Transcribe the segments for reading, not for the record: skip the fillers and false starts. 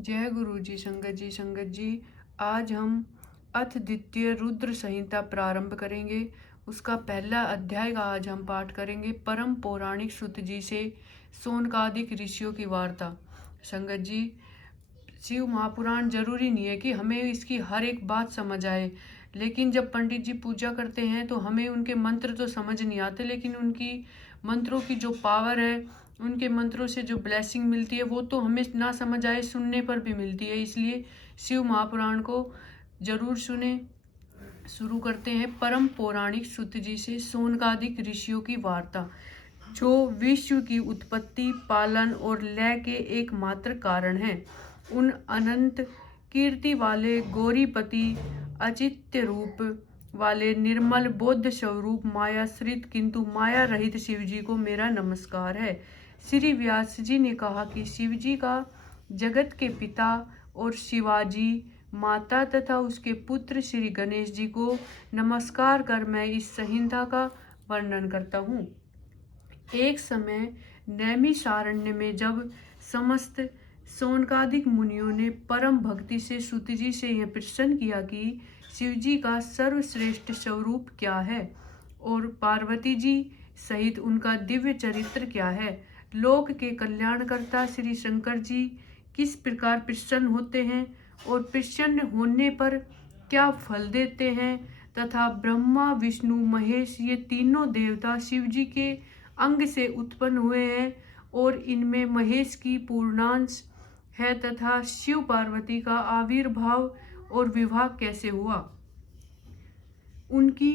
जय गुरु जी। संगत जी आज हम अथ द्वितीय रुद्र संहिता प्रारंभ करेंगे। उसका पहला अध्याय का आज हम पाठ करेंगे। परम पौराणिक सुत जी से सोनकादिक ऋषियों की वार्ता। संगत जी, शिव महापुराण जरूरी नहीं है कि हमें इसकी हर एक बात समझ आए, लेकिन जब पंडित जी पूजा करते हैं तो हमें उनके मंत्र तो समझ नहीं आते, लेकिन उनकी मंत्रों की जो पावर है, उनके मंत्रों से जो ब्लेसिंग मिलती है, वो तो हमें ना समझ आए सुनने पर भी मिलती है। इसलिए शिव महापुराण को जरूर सुने। शुरू करते हैं। परम पौराणिक सुत जी से सोनकादिक ऋषियों की वार्ता, जो विश्व की उत्पत्ति, पालन और लय के एकमात्र कारण हैं। उन अनंत कीर्ति वाले गौरीपति, अचित्य रूप वाले निर्मल बौद्ध स्वरूप मायाश्रित किंतु माया रहित शिव जी को मेरा नमस्कार है। श्री व्यास जी ने कहा कि शिव जी का जगत के पिता और शिवाजी माता तथा उसके पुत्र श्री गणेश जी को नमस्कार कर मैं इस संहिता का वर्णन करता हूँ। एक समय नैमिषारण्य में जब समस्त सोनकादिक मुनियों ने परम भक्ति से सुत जी से यह प्रश्न किया कि शिव जी का सर्वश्रेष्ठ स्वरूप क्या है और पार्वती जी सहित उनका दिव्य चरित्र क्या है, लोक के कल्याणकर्ता श्री शंकर जी किस प्रकार प्रसन्न होते हैं और प्रसन्न होने पर क्या फल देते हैं, तथा ब्रह्मा विष्णु महेश ये तीनों देवता शिव जी के अंग से उत्पन्न हुए हैं और इनमें महेश की पूर्णांश है, तथा शिव पार्वती का आविर्भाव और विवाह कैसे हुआ, उनकी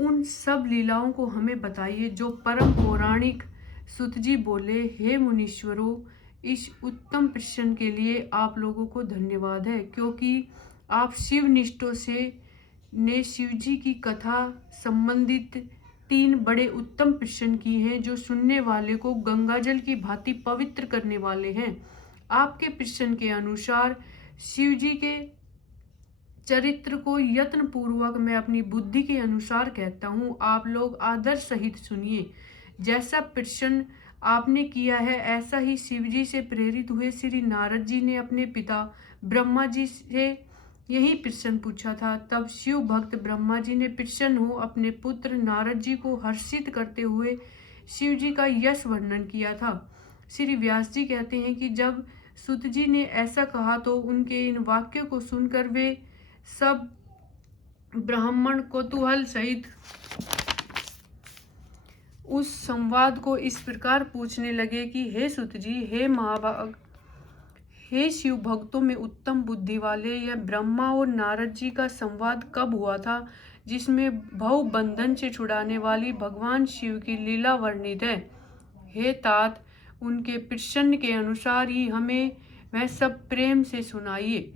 उन सब लीलाओं को हमें बताइए। जो परम पौराणिक सुत जी बोले, हे मुनीश्वरों, इस उत्तम प्रश्न के लिए आप लोगों को धन्यवाद है, क्योंकि आप शिव निष्ठों से ने शिव जी की कथा संबंधित 3 बड़े उत्तम प्रश्न किए हैं, जो सुनने वाले को गंगाजल की भांति पवित्र करने वाले हैं। आपके प्रश्न के अनुसार शिव जी के चरित्र को यत्न पूर्वक मैं अपनी बुद्धि के अनुसार कहता हूँ। आप लोग आदर सहित सुनिए। जैसा प्रश्न आपने किया है, ऐसा ही शिवजी से प्रेरित हुए श्री नारद जी ने अपने पिता ब्रह्मा जी से यही प्रश्न पूछा था। तब शिव भक्त ब्रह्मा जी ने प्रसन्न हो अपने पुत्र नारद जी को हर्षित करते हुए शिव जी का यश वर्णन किया था। श्री व्यास जी कहते हैं कि जब सुत जी ने ऐसा कहा तो उनके इन वाक्यों को सुनकर वे सब ब्राह्मण कौतूहल सहित उस संवाद को इस प्रकार पूछने लगे कि हे सुत जी, हे महाभाग, हे शिव भक्तों में उत्तम बुद्धि वाले, यह ब्रह्मा और नारद जी का संवाद कब हुआ था, जिसमें भव बंधन से छुड़ाने वाली भगवान शिव की लीला वर्णित है। हे तात, उनके प्रश्न के अनुसार ही हमें वह सब प्रेम से सुनाइए।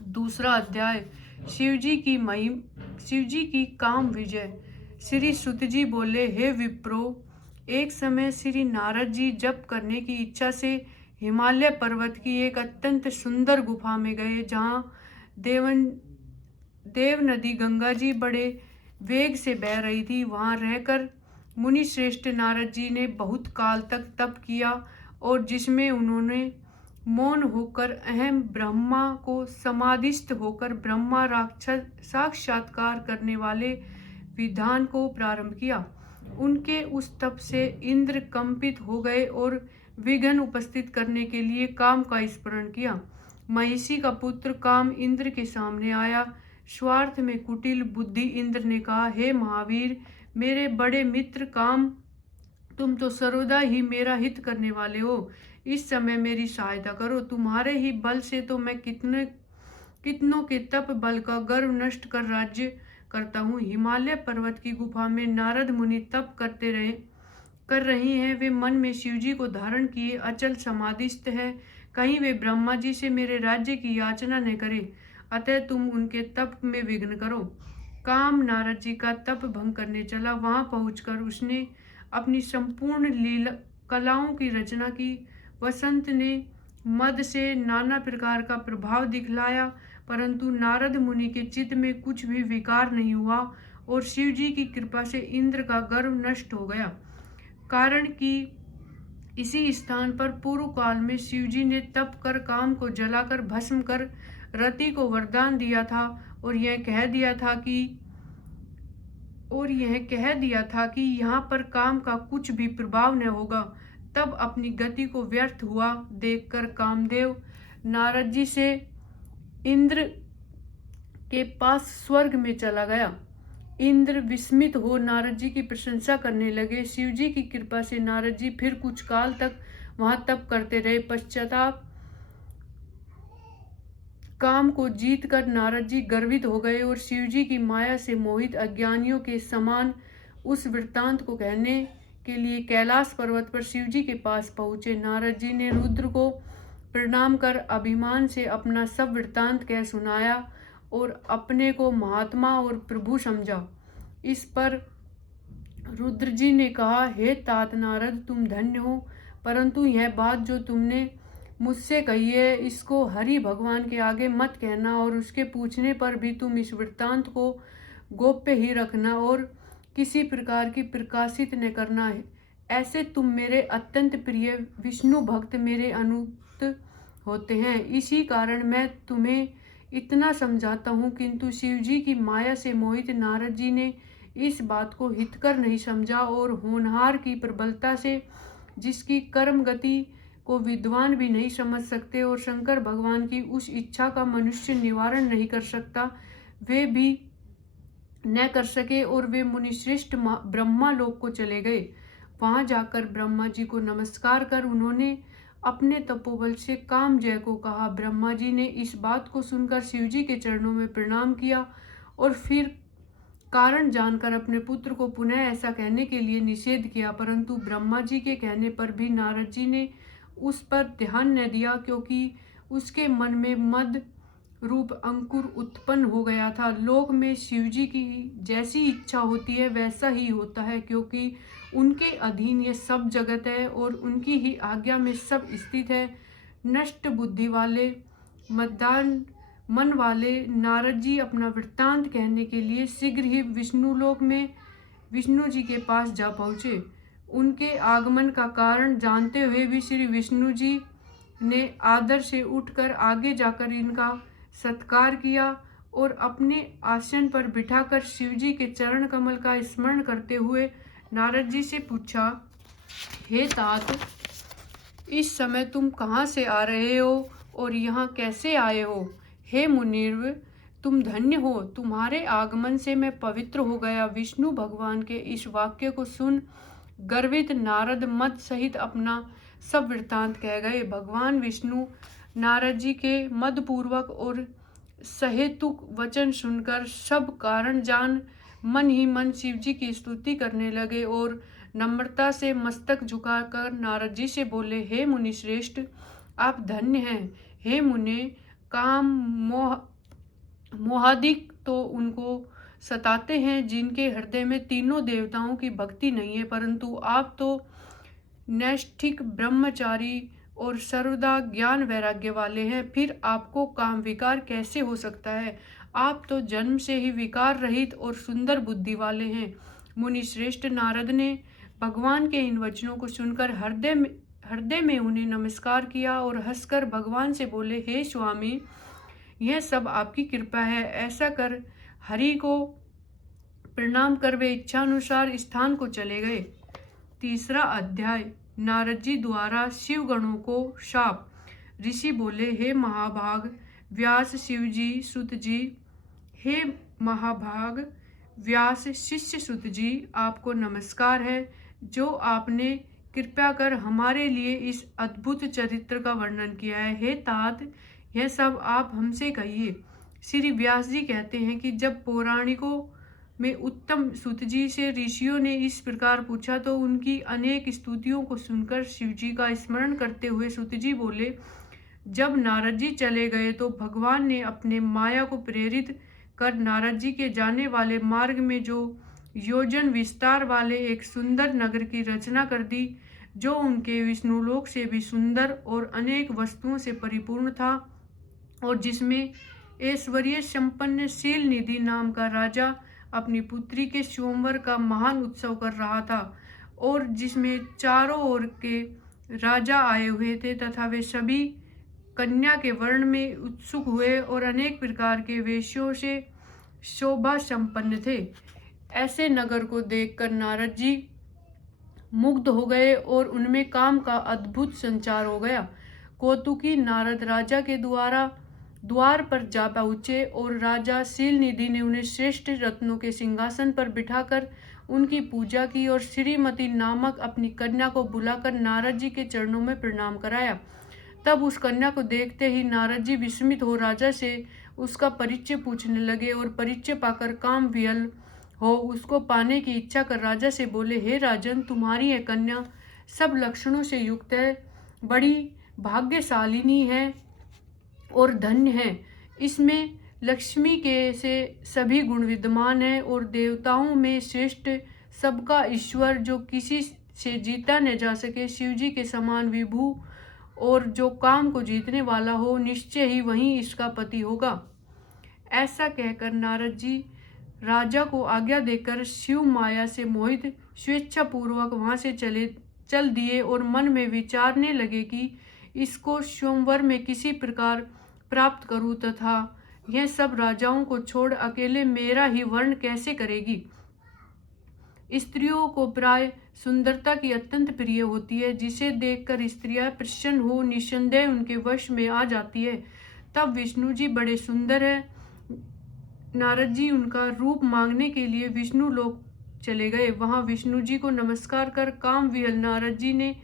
दूसरा अध्याय, शिवजी की काम विजय। श्री सुत जी बोले, हे विप्रो, एक समय श्री नारद जी जप करने की इच्छा से हिमालय पर्वत की एक अत्यंत सुंदर गुफा में गए, जहाँ देव नदी गंगा जी बड़े वेग से बह रही थी। वहाँ रहकर मुनि श्रेष्ठ नारद जी ने बहुत काल तक तप किया, और जिसमें उन्होंने मौन होकर अहम ब्रह्मा को समाधिस्थ होकर ब्रह्मा राक्षस साक्षात्कार करने वाले विधान को प्रारंभ किया। उनके उस तप से इंद्र कंपित हो गए और विघ्न उपस्थित करने के लिए काम का स्मरण किया। महिषी का पुत्र काम इंद्र के सामने आया। स्वार्थ में कुटिल बुद्धि इंद्र ने कहा, हे महावीर, मेरे बड़े मित्र काम, तुम तो सर्वदा ही मेरा हित करने वाले हो। इस समय मेरी सहायता करो। तुम्हारे ही बल से तो मैं कितनों के तप बल का गर्व नष्ट कर राज्य करता हूँ। हिमालय पर्वत की गुफा में नारद मुनि तप कर रही हैं। वे मन में शिवजी को धारण किए अचल समाधिस्थ है। कहीं वे ब्रह्मा जी से मेरे राज्य की याचना न करे, अतः तुम उनके तप में विघ्न करो। काम नारद जी का तप भंग करने चला। वहां पहुंचकर उसने अपनी संपूर्ण लीला कलाओं की रचना की। वसंत ने मद से नाना प्रकार का प्रभाव दिखलाया, परंतु नारद मुनि के चित्त में कुछ भी विकार नहीं हुआ, और शिव जी की कृपा से इंद्र का गर्व नष्ट हो गया। कारण कि इसी स्थान पर पूर्व काल में शिवजी ने तप कर काम को जलाकर भस्म कर रति को वरदान दिया था और यह कह दिया था कि यहाँ पर काम का कुछ भी प्रभाव न होगा। तब अपनी गति को व्यर्थ हुआ देखकर कामदेव नारद जी से इंद्र के पास स्वर्ग में चला गया। इंद्र विस्मित हो नारद जी की प्रशंसा करने लगे। शिव जी की कृपा से नारद जी फिर कुछ काल तक वहां तप करते रहे। पश्चाताप काम को जीत कर नारद जी गर्वित हो गए और शिव जी की माया से मोहित अज्ञानियों के समान उस वृत्तांत को कहने के लिए कैलाश पर्वत पर शिव जी के पास पहुंचे। नारद जी ने रुद्र को प्रणाम कर अभिमान से अपना सब वृत्तांत कह सुनाया और अपने को महात्मा और प्रभु समझा। इस पर रुद्र जी ने कहा, हे तात नारद, तुम धन्य हो, परंतु यह बात जो तुमने मुझसे कही है इसको हरि भगवान के आगे मत कहना और उसके पूछने पर भी तुम इस वृत्तांत को गोप्य ही रखना और किसी प्रकार की प्रकाशित न करना है। ऐसे तुम मेरे अत्यंत प्रिय विष्णु भक्त मेरे अनुत होते हैं, इसी कारण मैं तुम्हें इतना समझाता हूँ। किंतु शिव जी की माया से मोहित नारद जी ने इस बात को हितकर नहीं समझा और होनहार की प्रबलता से जिसकी कर्म गति को विद्वान भी नहीं समझ सकते और शंकर भगवान की उस इच्छा का मनुष्य निवारण नहीं कर सकता, वे भी न कर सके और वे मुनिश्रेष्ठ ब्रह्मा लोक को चले गए। वहां जाकर ब्रह्मा जी को नमस्कार कर उन्होंने अपने तपोबल से कामजय को कहा। ब्रह्मा जी ने इस बात को सुनकर शिव जी के चरणों में प्रणाम किया और फिर कारण जानकर अपने पुत्र को पुनः ऐसा कहने के लिए निषेध किया, परंतु ब्रह्मा जी के कहने पर भी नारद जी ने उस पर ध्यान न दिया, क्योंकि उसके मन में मद रूप अंकुर उत्पन्न हो गया था। लोक में शिव जी की जैसी इच्छा होती है वैसा ही होता है, क्योंकि उनके अधीन ये सब जगत है और उनकी ही आज्ञा में सब स्थित है। नष्ट बुद्धि वाले मद्दान मन वाले नारद जी अपना वृत्तांत कहने के लिए शीघ्र ही विष्णुलोक में विष्णु जी के पास जा पहुँचे। उनके आगमन का कारण जानते हुए भी श्री विष्णु जी ने आदर से उठकर आगे जाकर इनका सत्कार किया और अपने आसन पर बिठाकर शिव जी के चरण कमल का स्मरण करते हुए नारद जी से पूछा, हे तात, इस समय तुम कहाँ से आ रहे हो और यहाँ कैसे आए हो? हे मुनिर्व, तुम धन्य हो, तुम्हारे आगमन से मैं पवित्र हो गया। विष्णु भगवान के इस वाक्य को सुन गर्वित नारद मद सहित अपना सब वृत्तांत कह गए। भगवान विष्णु नारद जी के मदपूर्वक और सहेतुक वचन सुनकर सब कारण जान मन ही मन शिव जी की स्तुति करने लगे और नम्रता से मस्तक झुकाकर नारद जी से बोले, हे मुनि श्रेष्ठ, आप धन्य हैं। हे मुने, काम मोहादिक तो उनको सताते हैं जिनके हृदय में तीनों देवताओं की भक्ति नहीं है, परंतु आप तो नैष्ठिक ब्रह्मचारी और सर्वदा ज्ञान वैराग्य वाले हैं, फिर आपको काम विकार कैसे हो सकता है? आप तो जन्म से ही विकार रहित और सुंदर बुद्धि वाले हैं। मुनि श्रेष्ठ नारद ने भगवान के इन वचनों को सुनकर हृदय में उन्हें नमस्कार किया और हंसकर भगवान से बोले, हे स्वामी, यह सब आपकी कृपा है। ऐसा कर हरि को प्रणाम कर वे इच्छानुसार स्थान को चले गए। तीसरा अध्याय, नारद जी द्वारा शिव गणों को शाप। ऋषि बोले, हे महाभाग व्यास शिव जी सुत जी, हे महाभाग व्यास शिष्य सुत जी, आपको नमस्कार है जो आपने कृपया कर हमारे लिए इस अद्भुत चरित्र का वर्णन किया है। हे तात, यह सब आप हमसे कहिए। श्री व्यास जी कहते हैं कि जब पौराणिकों में उत्तम सुत जी से ऋषियों ने इस प्रकार पूछा तो उनकी अनेक स्तुतियों को सुनकर शिव जी का स्मरण करते हुए सुत जी बोले, जब नारद जी चले गए तो भगवान ने अपने माया को प्रेरित कर नारद जी के जाने वाले मार्ग में जो योजन विस्तार वाले एक सुंदर नगर की रचना कर दी, जो उनके विष्णुलोक से भी सुंदर और अनेक वस्तुओं से परिपूर्ण था और जिसमें ऐश्वर्य संपन्न शील निधि नाम का राजा अपनी पुत्री के स्वयंवर का महान उत्सव कर रहा था और जिसमें चारों ओर के राजा आए हुए थे तथा वे सभी कन्या के वर्ण में उत्सुक हुए और अनेक प्रकार के वेशों से शोभा संपन्न थे। ऐसे नगर को देखकर नारद जी मुग्ध हो गए और उनमें काम का अद्भुत संचार हो गया। कौतुकी नारद राजा के द्वार पर जा पहुँचे और राजा शीलनिधि ने उन्हें श्रेष्ठ रत्नों के सिंहासन पर बिठाकर उनकी पूजा की और श्रीमती नामक अपनी कन्या को बुलाकर नारद जी के चरणों में प्रणाम कराया। तब उस कन्या को देखते ही नारद जी विस्मित हो राजा से उसका परिचय पूछने लगे और परिचय पाकर काम विहल हो उसको पाने की इच्छा कर राजा से बोले, हे राजन, तुम्हारी यह कन्या सब लक्षणों से युक्त है, बड़ी भाग्यशालिनी है और धन्य है। इसमें लक्ष्मी के से सभी गुण विद्यमान है और देवताओं में श्रेष्ठ, सबका ईश्वर, जो किसी से जीता न जा सके, शिवजी के समान विभु और जो काम को जीतने वाला हो, निश्चय ही वही इसका पति होगा। ऐसा कहकर नारद जी राजा को आज्ञा देकर शिव माया से मोहित स्वेच्छापूर्वक वहां से चल दिए और मन में विचारने लगे कि इसको स्वयंवर में किसी प्रकार प्राप्त करूं तथा यह सब राजाओं को छोड़ अकेले मेरा ही वर्ण कैसे करेगी। स्त्रियों को प्राय सुंदरता की अत्यंत प्रिय होती है, जिसे देखकर स्त्रियां प्रसन्न हो निस्संदेह उनके वश में आ जाती है। तब विष्णु जी बड़े सुंदर है। नारद जी उनका रूप मांगने के लिए विष्णु लोक चले गए। वहां विष्णु जी को नमस्कार कर काम विहल नारद जी ने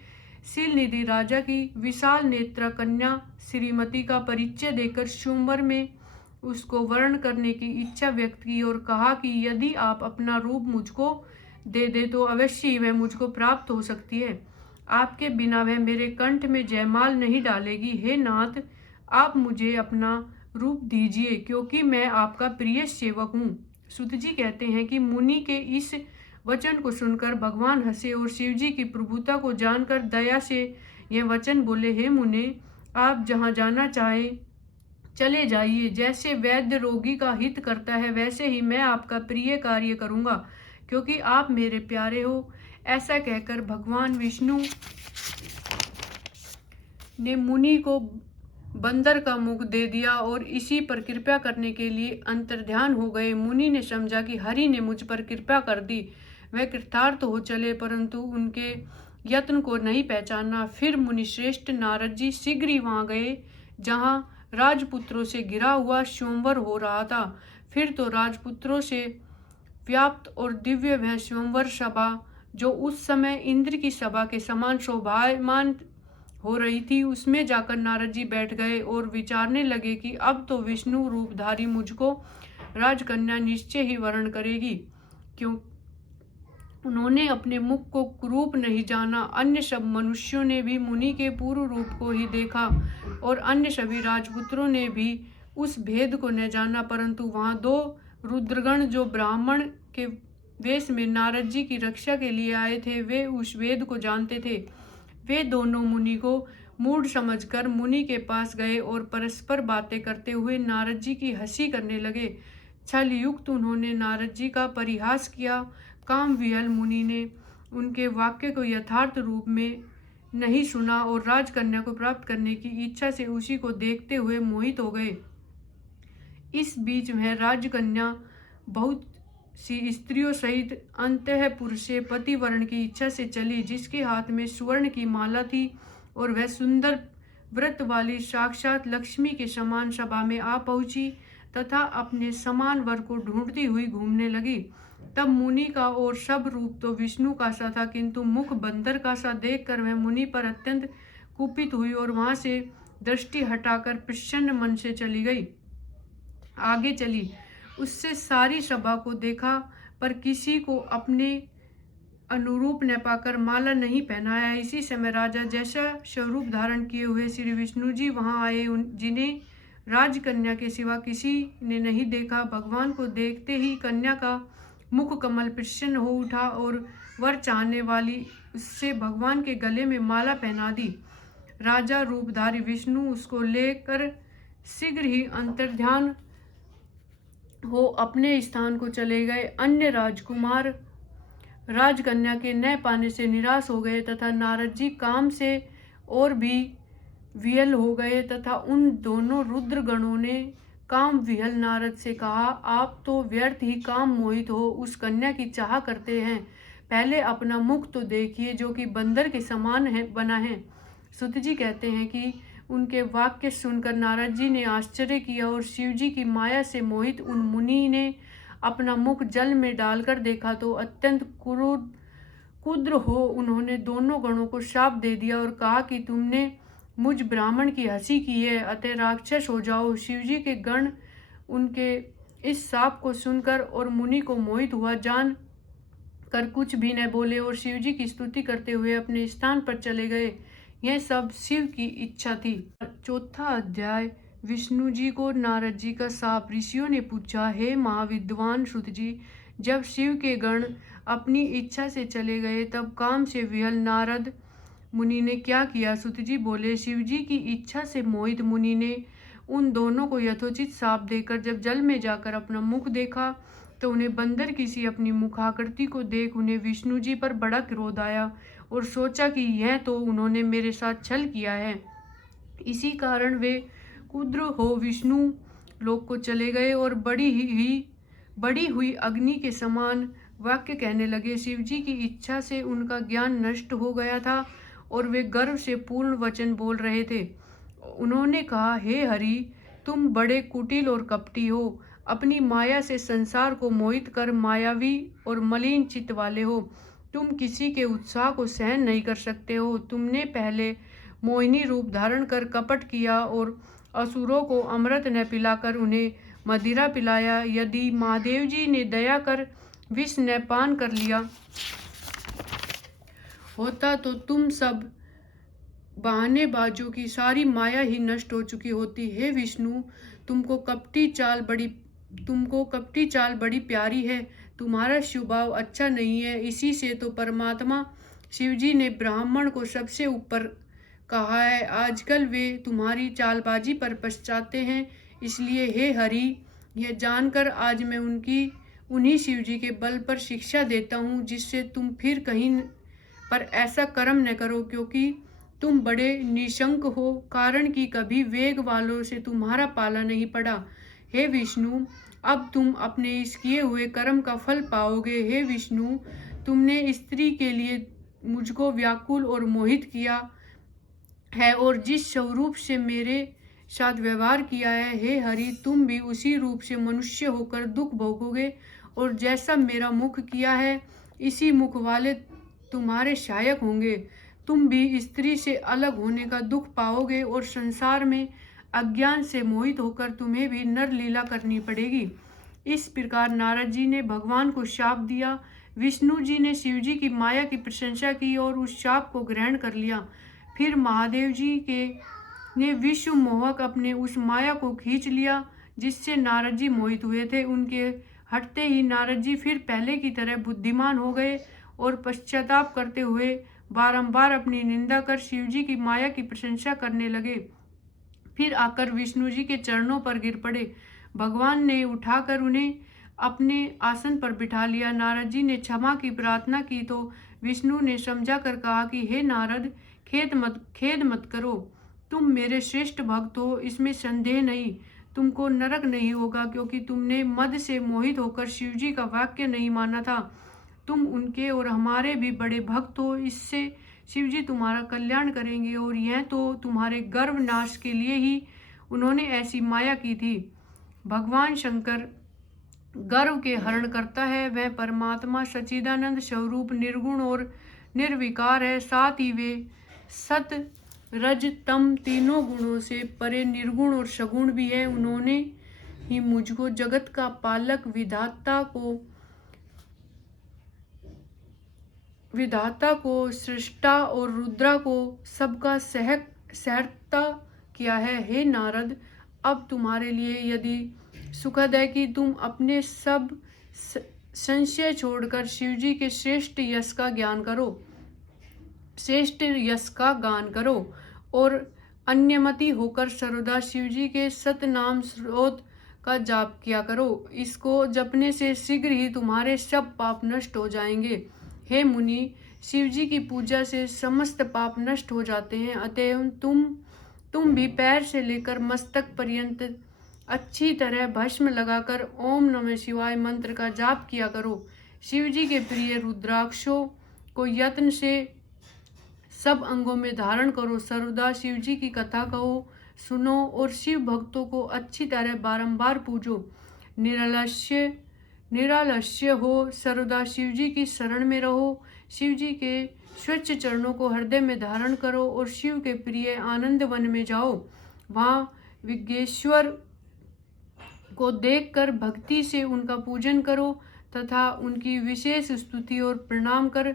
शीलनिधि राजा की विशाल नेत्रा कन्या श्रीमती का परिचय देकर स्वयंवर में उसको वर्ण करने की इच्छा व्यक्त की और कहा कि यदि आप अपना रूप मुझको दे दे तो अवश्य ही वह मुझको प्राप्त हो सकती है। आपके बिना वह मेरे कंठ में जयमाल नहीं डालेगी। हे नाथ, आप मुझे अपना रूप दीजिए, क्योंकि मैं आपका प्रिय सेवक हूँ। सुत जी कहते हैं कि मुनि के इस वचन को सुनकर भगवान हंसे और शिव जी की प्रभुता को जानकर दया से यह वचन बोले, हे मुने, आप जहाँ जाना चाहे चले जाइए। जैसे वैद्य रोगी का हित करता है, वैसे ही मैं आपका प्रिय कार्य करूँगा, क्योंकि आप मेरे प्यारे हो। ऐसा कहकर भगवान विष्णु ने मुनि को बंदर का मुख दे दिया और इसी पर कृपा करने के लिए अंतर्ध्यान हो गए। मुनि ने समझा कि हरि ने मुझ पर कृपा कर दी, वह कृतार्थ हो चले, परंतु उनके यत्न को नहीं पहचाना। फिर मुनि श्रेष्ठ नारद जी शीघ्र ही वहां गए जहां राजपुत्रों से घिरा हुआ स्वयंवर हो रहा था। फिर तो राजपुत्रों से व्याप्त और दिव्य वह स्वयंवर सभा, जो उस समय इंद्र की सभा के समान शोभायमान हो रही थी, उसमें जाकर नारद जी बैठ गए और विचारने लगे कि अब तो विष्णु रूपधारी मुझको राजकन्या निश्चय ही वर्ण करेगी, क्यों उन्होंने अपने मुख को कुरूप नहीं जाना। अन्य सब मनुष्यों ने भी मुनि के पूर्व रूप को ही देखा और अन्य सभी राजपुत्रों ने भी उस भेद को न जाना, परंतु वहां दो रुद्रगण जो ब्राह्मण के वेश में नारद जी की रक्षा के लिए आए थे, वे उस वेद को जानते थे। वे दोनों मुनि को मूढ़ समझकर मुनि के पास गए और परस्पर बातें करते हुए नारद जी की हंसी करने लगे। छल युक्त उन्होंने नारद जी का परिहास किया। काम विहल मुनि ने उनके वाक्य को यथार्थ रूप में नहीं सुना और राजकन्या को प्राप्त करने की इच्छा से उसी को देखते हुए मोहित हो गए। इस बीच वह राजकन्या बहुत सी स्त्रियों सहित अंतःपुर से पतिवरण की इच्छा से चली, जिसके हाथ में स्वर्ण की माला थी और वह सुंदर व्रत वाली साक्षात लक्ष्मी के समान सभा में आ पहुंची तथा अपने समान वर को ढूंढती हुई घूमने लगी। तब मुनि का और सब रूप तो विष्णु का सा था, किंतु मुख बंदर का सा देखकर वह मुनि पर अत्यंत कुपित हुई और वहां से दृष्टि हटाकर प्रसन्न मन से चली गई। आगे चली, उससे सारी सभा को देखा, पर किसी को अपने अनुरूप न पाकर माला नहीं पहनाया। इसी समय राजा जैसा स्वरूप धारण किए हुए श्री विष्णु जी वहां आए, जिन्हें राजकन्या के सिवा किसी ने नहीं देखा। भगवान को देखते ही कन्या का मुख कमल प्रसन्न हो उठा और वर चाहने वाली उससे भगवान के गले में माला पहना दी। राजा रूपधारी विष्णु उसको लेकर शीघ्र ही अंतर्ध्यान हो अपने स्थान को चले गए। अन्य राजकुमार राजकन्या के न पाने से निराश हो गए तथा नारद जी काम से और भी विहल हो गए तथा उन दोनों रुद्र गणों ने काम विहल नारद से कहा, आप तो व्यर्थ ही काम मोहित हो उस कन्या की चाह करते हैं। पहले अपना मुख तो देखिए जो कि बंदर के समान है बना है। सुत जी कहते हैं कि उनके वाक्य सुनकर नारद जी ने आश्चर्य किया और शिव जी की माया से मोहित उन मुनि ने अपना मुख जल में डालकर देखा तो अत्यंत कुद्र हो उन्होंने दोनों गणों को शाप दे दिया और कहा कि तुमने मुझ ब्राह्मण की हंसी की है, अतः राक्षस हो जाओ। शिवजी के गण उनके इस शाप को सुनकर और मुनि को मोहित हुआ जान कर कुछ भी न बोले और शिवजी की स्तुति करते हुए अपने स्थान पर चले गए। यह सब शिव की इच्छा थी। चौथा अध्याय। विष्णु जी को नारद जी का शाप। ऋषियों ने पूछा, हे महाविद्वान सुत जी, जब शिव के गण अपनी इच्छा से चले गए तब काम से विहल नारद मुनि ने क्या किया? सुत जी बोले, शिव जी की इच्छा से मोहित मुनि ने उन दोनों को यथोचित शाप देकर जब जल में जाकर अपना मुख देखा तो उन्हें बंदर की सी अपनी मुखाकृति को देख उन्हें विष्णु जी पर बड़ा क्रोध आया और सोचा कि यह तो उन्होंने मेरे साथ छल किया है। इसी कारण वे कुद्र हो विष्णु लोक को चले गए और बड़ी हुई अग्नि के समान वाक्य कहने लगे। शिवजी की इच्छा से उनका ज्ञान नष्ट हो गया था और वे गर्व से पूर्ण वचन बोल रहे थे। उन्होंने कहा, हे हरि, तुम बड़े कुटिल और कपटी हो, अपनी माया से संसार को मोहित कर मायावी और मलिन चित्त वाले हो। तुम किसी के उत्साह को सहन नहीं कर सकते हो। तुमने पहले मोहिनी रूप धारण कर कपट किया और असुरों को अमृत न पिलाकर उन्हें मदिरा पिलाया। यदि महादेव जी ने दया कर विष न पान कर लिया होता तो तुम सब बहानेबाजों की सारी माया ही नष्ट हो चुकी होती। हे विष्णु, तुमको कपटी चाल बड़ी प्यारी है। तुम्हारा स्वभाव अच्छा नहीं है। इसी से तो परमात्मा शिवजी ने ब्राह्मण को सबसे ऊपर कहा है। आजकल वे तुम्हारी चालबाजी पर पछताते हैं। इसलिए हे हरि, यह जानकर आज मैं उन्हीं शिवजी के बल पर शिक्षा देता हूँ जिससे तुम फिर कहीं पर ऐसा कर्म न करो, क्योंकि तुम बड़े निशंक हो, कारण कि कभी वेग वालों से तुम्हारा पाला नहीं पड़ा। हे विष्णु, अब तुम अपने इस किए हुए कर्म का फल पाओगे। हे विष्णु, तुमने स्त्री के लिए मुझको व्याकुल और मोहित किया है और जिस स्वरूप से मेरे साथ व्यवहार किया है, हे हरि, तुम भी उसी रूप से मनुष्य होकर दुख भोगोगे और जैसा मेरा मुख किया है इसी मुख वाले तुम्हारे सहायक होंगे। तुम भी स्त्री से अलग होने का दुख पाओगे और संसार में अज्ञान से मोहित होकर तुम्हें भी नर लीला करनी पड़ेगी। इस प्रकार नारद जी ने भगवान को शाप दिया। विष्णु जी ने शिव जी की माया की प्रशंसा की और उस शाप को ग्रहण कर लिया। फिर महादेव जी ने विश्व मोहक अपने उस माया को खींच लिया जिससे नारद जी मोहित हुए थे। उनके हटते ही नारद जी फिर पहले की तरह बुद्धिमान हो गए और पश्चाताप करते हुए बारंबार अपनी निंदा कर शिवजी की माया की प्रशंसा करने लगे। फिर आकर विष्णु जी के चरणों पर गिर पड़े। भगवान ने उठाकर उन्हें अपने आसन पर बिठा लिया। नारद जी ने क्षमा की प्रार्थना की तो विष्णु ने समझा कर कहा कि हे नारद, खेद मत करो, तुम मेरे श्रेष्ठ भक्त हो, इसमें संदेह नहीं। तुमको नरक नहीं होगा, क्योंकि तुमने मद से मोहित होकर शिवजी का वाक्य नहीं माना था। तुम उनके और हमारे भी बड़े भक्त हो, इससे शिवजी तुम्हारा कल्याण करेंगे और यह तो तुम्हारे गर्व नाश के लिए ही उन्होंने ऐसी माया की थी। भगवान शंकर गर्व के हरण करता है। वह परमात्मा सच्चिदानंद स्वरूप निर्गुण और निर्विकार है। साथ ही वे सत रज तम तीनों गुणों से परे निर्गुण और सगुण भी है। उन्होंने ही मुझको जगत का पालक, विधाता को सृष्टा और रुद्रा को सबका सहर्ता किया है। हे नारद, अब तुम्हारे लिए यदि सुखद है कि तुम अपने सब संशय छोड़कर शिवजी के श्रेष्ठ यश का गान करो और अन्यमति होकर सर्वदा शिवजी के सतनाम स्रोत का जाप किया करो। इसको जपने से शीघ्र ही तुम्हारे सब पाप नष्ट हो जाएंगे। हे मुनि, शिव जी की पूजा से समस्त पाप नष्ट हो जाते हैं। अतएव तुम भी पैर से लेकर मस्तक पर्यंत अच्छी तरह भस्म लगाकर ओम नमः शिवाय मंत्र का जाप किया करो। शिव जी के प्रिय रुद्राक्षों को यत्न से सब अंगों में धारण करो। सर्वदा शिव जी की कथा कहो, सुनो और शिव भक्तों को अच्छी तरह बारंबार पूजो। निरालस्य हो, सर्वदा शिव जी की शरण में रहो। शिव जी के स्वच्छ चरणों को हृदय में धारण करो और शिव के प्रिय आनंद वन में जाओ। वहाँ विज्ञेश्वर को देखकर भक्ति से उनका पूजन करो तथा उनकी विशेष स्तुति और प्रणाम कर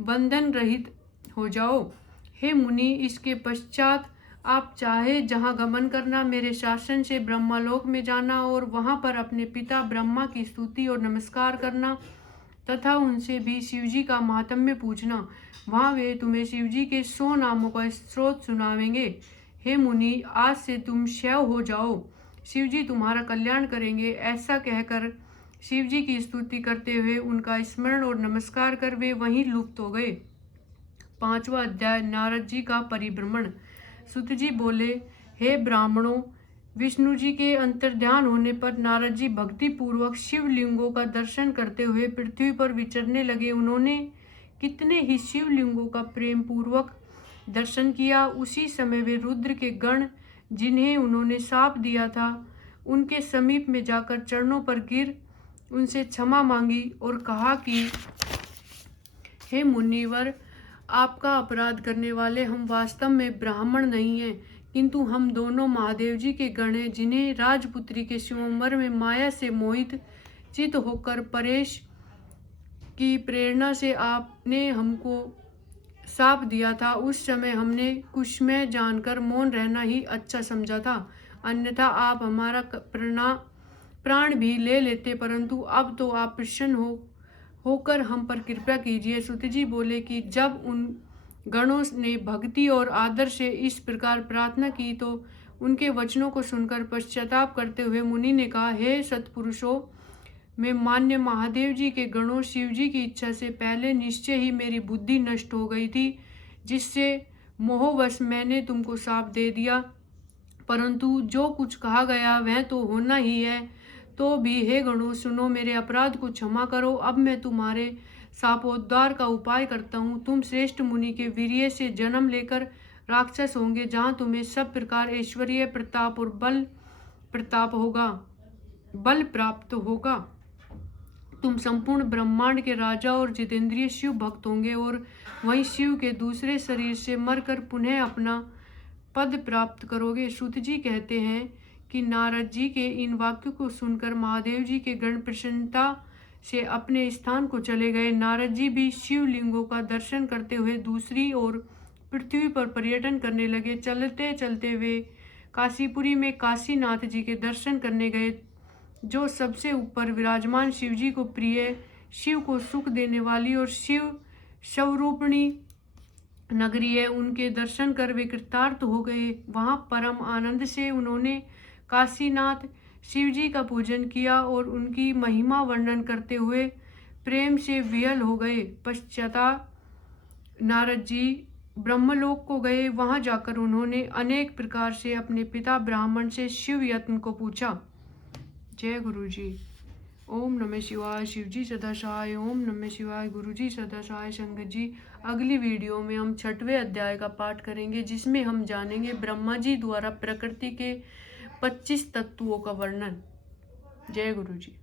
बंधन रहित हो जाओ। हे मुनि, इसके पश्चात आप चाहे जहाँ गमन करना, मेरे शासन से ब्रह्मलोक में जाना और वहाँ पर अपने पिता ब्रह्मा की स्तुति और नमस्कार करना तथा उनसे भी शिवजी का महात्म्य पूछना। वहाँ वे तुम्हें शिवजी के 100 नामों का स्रोत सुनावेंगे। हे मुनि, आज से तुम शैव हो जाओ, शिवजी तुम्हारा कल्याण करेंगे। ऐसा कहकर शिवजी की स्तुति करते हुए उनका स्मरण और नमस्कार कर वे वहीं लुप्त हो गए। 5वां अध्याय, नारद जी का परिभ्रमण। सूत जी बोले, हे ब्राह्मणों, विष्णु जी के अंतर्ध्यान होने पर नारद जी भक्ति पूर्वक शिवलिंगों का दर्शन करते हुए पृथ्वी पर विचरने लगे। उन्होंने कितने ही शिवलिंगों का प्रेम पूर्वक दर्शन किया। उसी समय वे रुद्र के गण, जिन्हें उन्होंने शाप दिया था, उनके समीप में जाकर चरणों पर गिर उनसे क्षमा मांगी और कहा कि हे मुनिवर, आपका अपराध करने वाले हम वास्तव में ब्राह्मण नहीं हैं, किंतु हम दोनों महादेव जी के गण हैं, जिन्हें राजपुत्री के स्वयंवर में माया से मोहित चित होकर परेश की प्रेरणा से आपने हमको शाप दिया था। उस समय हमने कुशमय जानकर मौन रहना ही अच्छा समझा था, अन्यथा आप हमारा प्राण भी ले लेते, परंतु अब तो आप प्रसन्न होकर हम पर कृपा कीजिए। सूत जी बोले कि जब उन गणों ने भक्ति और आदर से इस प्रकार प्रार्थना की तो उनके वचनों को सुनकर पश्चाताप करते हुए मुनि ने कहा, हे सत्पुरुषों, मैं मान्य महादेव जी के गणों, शिव जी की इच्छा से पहले निश्चय ही मेरी बुद्धि नष्ट हो गई थी, जिससे मोहवश मैंने तुमको शाप दे दिया। परंतु जो कुछ कहा गया वह तो होना ही है। तो भी हे गणों, सुनो, मेरे अपराध को क्षमा करो। अब मैं तुम्हारे शापोद्धार का उपाय करता हूँ। तुम श्रेष्ठ मुनि के वीर्य से जन्म लेकर राक्षस होंगे, जहाँ तुम्हें सब प्रकार ऐश्वर्य, प्रताप और बल प्राप्त होगा। तुम संपूर्ण ब्रह्मांड के राजा और जितेंद्रिय शिव भक्त होंगे और वहीं शिव के दूसरे शरीर से मरकर पुनः अपना पद प्राप्त करोगे। सूत जी कहते हैं कि नारद जी के इन वाक्यों को सुनकर महादेव जी के गण प्रसन्नता से अपने स्थान को चले गए। नारद जी भी शिवलिंगों का दर्शन करते हुए दूसरी ओर पृथ्वी पर पर्यटन करने लगे। चलते चलते वे काशीपुरी में काशीनाथ जी के दर्शन करने गए, जो सबसे ऊपर विराजमान शिव जी को प्रिय, शिव को सुख देने वाली और शिव स्वरूपिणी नगरी है। उनके दर्शन कर वे कृतार्थ हो गए। वहाँ परम आनंद से उन्होंने काशीनाथ शिव जी का पूजन किया और उनकी महिमा वर्णन करते हुए प्रेम से विह्वल हो गए। पश्चात नारद जी ब्रह्मलोक को गए। वहां जाकर उन्होंने अनेक प्रकार से अपने पिता ब्राह्मण से शिव यत्न को पूछा। जय गुरु जी। ओम नमः शिवाय। शिव जी सदा सहाय। ओम नमः शिवाय। गुरु जी सदा सहाय। संगत जी, अगली वीडियो में हम 6वें अध्याय का पाठ करेंगे, जिसमें हम जानेंगे ब्रह्मा जी द्वारा प्रकृति के 25 तत्वों का वर्णन। जय गुरु जी।